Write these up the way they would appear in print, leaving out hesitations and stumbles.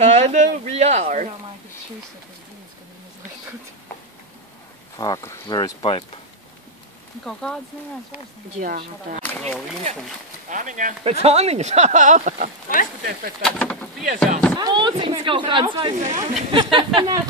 Kinda we are. Fuck, where is pipe? Kaut kādas neviens vairs nevar. Jā, tā. Āniņa! Pēc Āniņas! Diskutēt pēc tāds biezās. Mūciņas kaut kādas vajadzēja.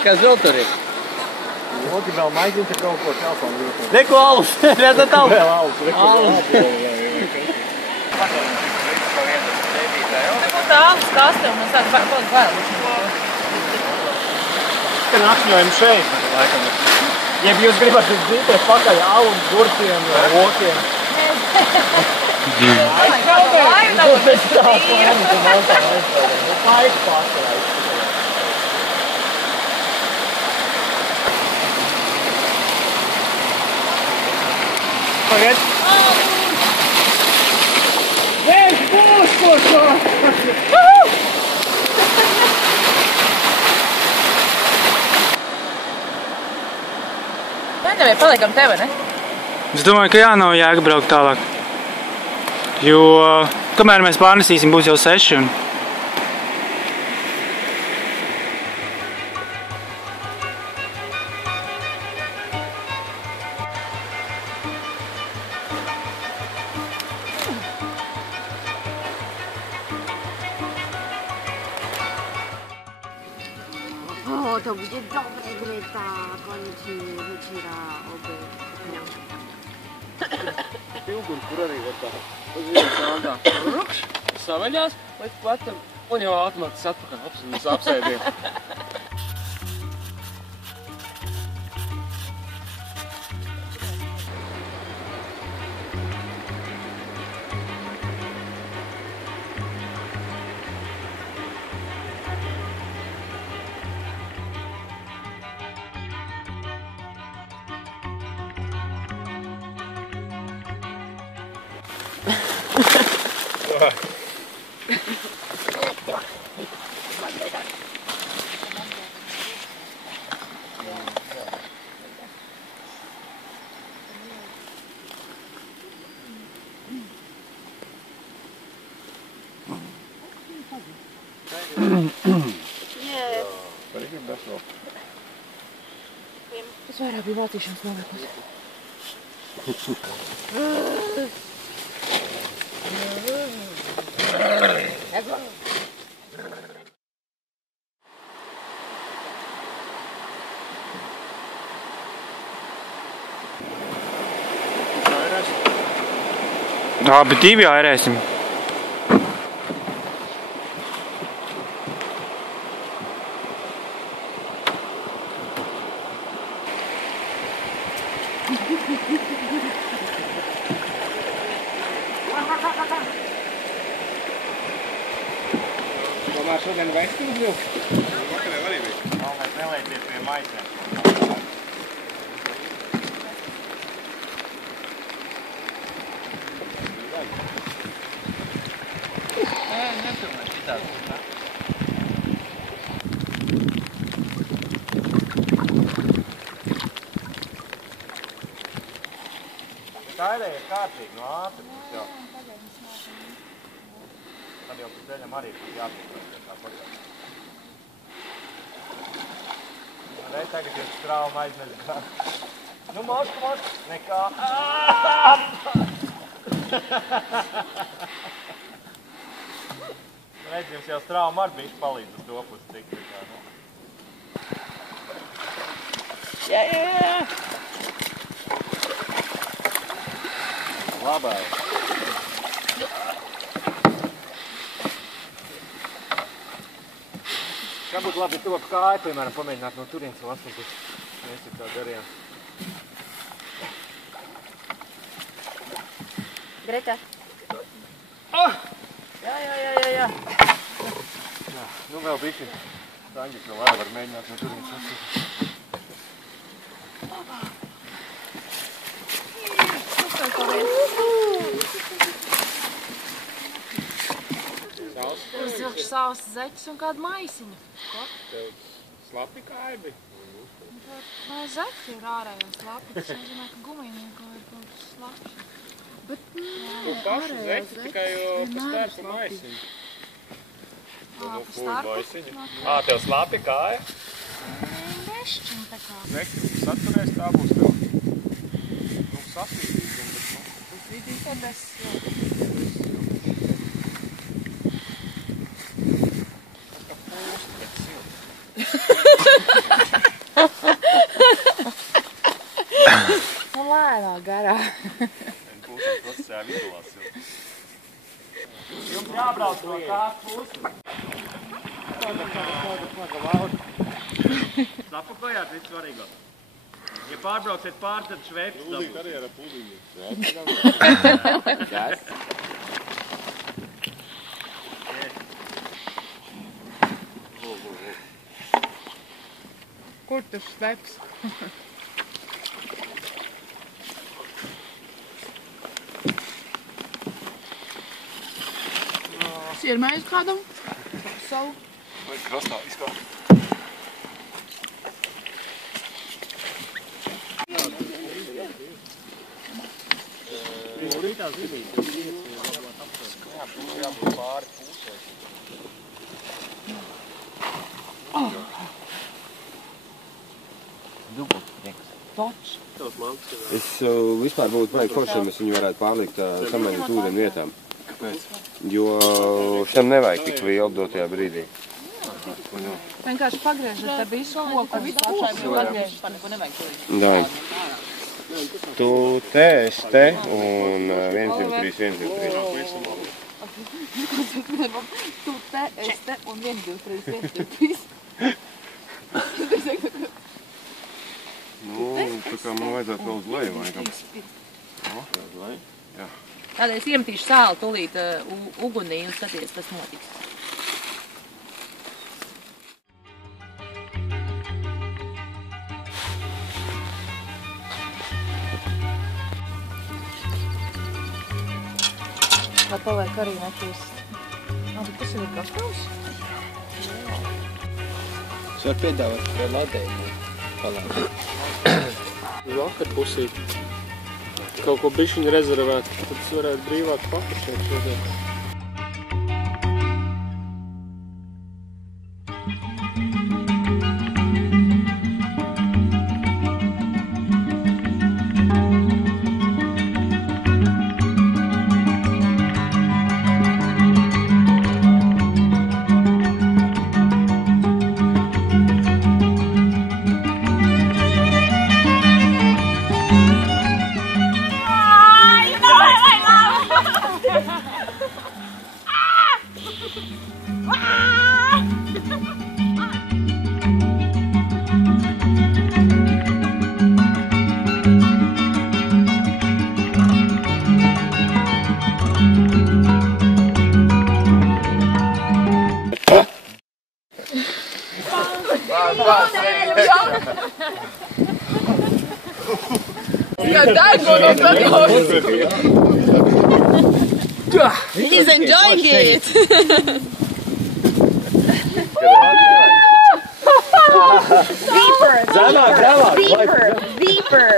Kas vēl tur ir? Logi vēl maiziņš ar kaut ko telefonu jūtu. Neko alus! Redzat alus! Vēl alus. Tā alus kaste un man sāk palikt vēl. Ka nakšņojam šeit, laikam. Ja jūs gribat dzīties pakaļ alu, gurķiem, lokiem. Pagad! Vērš būs, kurso! Vai paliekam te, vai ne? Es domāju, ka jā, nav jēga braukt tālāk. Jo, kamēr mēs pārnesīsim, būs jau 6 un... O, to będzie dobre, Greta. Wycira oby. Pilguni, kur arī var tā. Uzviens sādā. Rukš, savaļās, līdz patam. Un jau automātis atpakaļ apsēdien. Es vairāk biju vācīšanas noliekus. Abi divi airēsim. Tomēr šodien veiks uzvilkt. Vakarē arī bija. Galvenais nelēties pie maisēm. Nepilnēs šitāds. Tā ideja ir kārtīgi, no ātri mums jau. Tad jau pēc ceļam arī būs jāpieprasa tā pakaļ. Reiz tagad ir strauma aiznes kā. Nu, mošku, nekā. Redz, jums jau strauma ar bišķi palīdz uz to pusi tik. Jā. Labai. Kā būtu labi, ja tu ap kāju, piemēram, pamēģināt no turienes lasīt, mēs ir tā darījām. Greta. Jā. Nu vēl bišķi. Tāņģis vēl var mēģināt no turienes lasīt. Uzvilkšu savas zeķus un kādu maisiņu. Slapi kaibi. Vai zeķi ir ārēji un slapi? Tas nozīmē, ka gumijnieko ir kaut kas slapši. Bet Tu pašu zeķi tikai pa starpu maisiņu. pa starpu. Tev slapi kāja? Vešķiņ tā kā. Zeķi saturēs, tā būs tev. Sasīdīs. Vidīgi tad es... Lēnā garā. Pūšana procesā vidulās jau. Jums jābrauc no tās puses. Sapakojāt visu svarīgo. Ja pārbrauksiet pār, tad šveipis dabūs. Pūlīt arī ar pūliņu. Kur tu šveps? Siermējas kādam? Savu? Vai krastā izkāp? Jābūt pāri pūsē. Es vispār būtu baigi forši, ja mēs viņu varētu pārlikt samērīt ūdeni vietām. Kāpēc? Jo šam nevajag tik lielu dotajā brīdī. Vienkārši pagriežat ar visu koku. Jā. Tu te, es te un 1, 2, 3, 1, 2, 3. Tu te, es te un 1, 2, 3, 1, 2, 3. Nu, tā kā man vajadzētu vēl uz leju, laikam. Jā. Tādēļ es iemetīšu sāli tūlīt ugunī un skaties, kas notiks. Vai paliek arī nekļūst? Bet tas ir kastavs? Es varu piedāvāt tikai ledēju. Vakar pusī kaut ko bišķiņu rezervēt, tad es varētu brīvāk papušēt šodien. He's enjoying it! Beeper!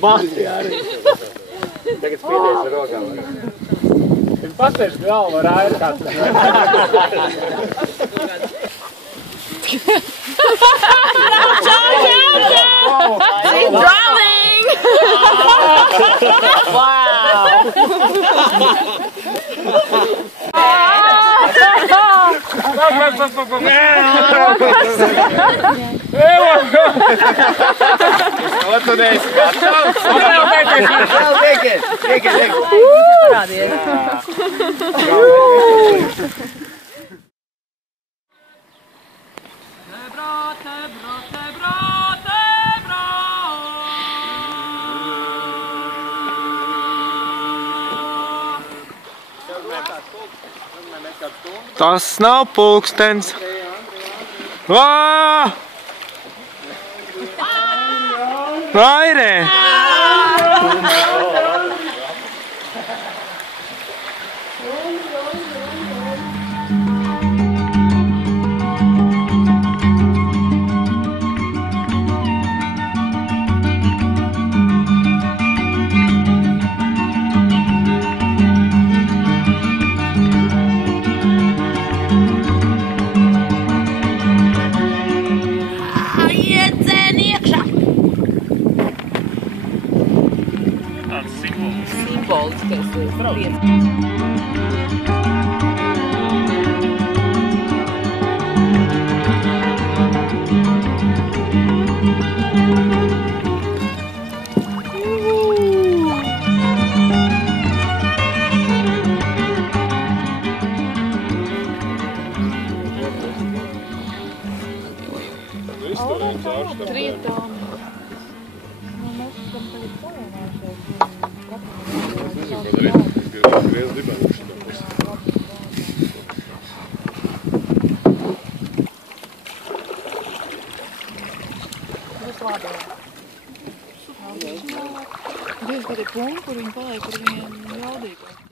Mati arī. Tagad spīdēs ar rokām. Viņš pateic galvu ar airu kāds. She's drowning! Wow! Tas nav pulkstens. Vā! Vairē! Iedzēn iekšā! Tāds simbols. Simboliskais vietas. Rietām. Nu, mēs esam tagad palienājušies. Nezinu, ko darīt. Es gribu dibenu šitā pusē. Būs labi. Dievs, kad ir pumpuri, viņi paliek ar viņiem jaudīgāk.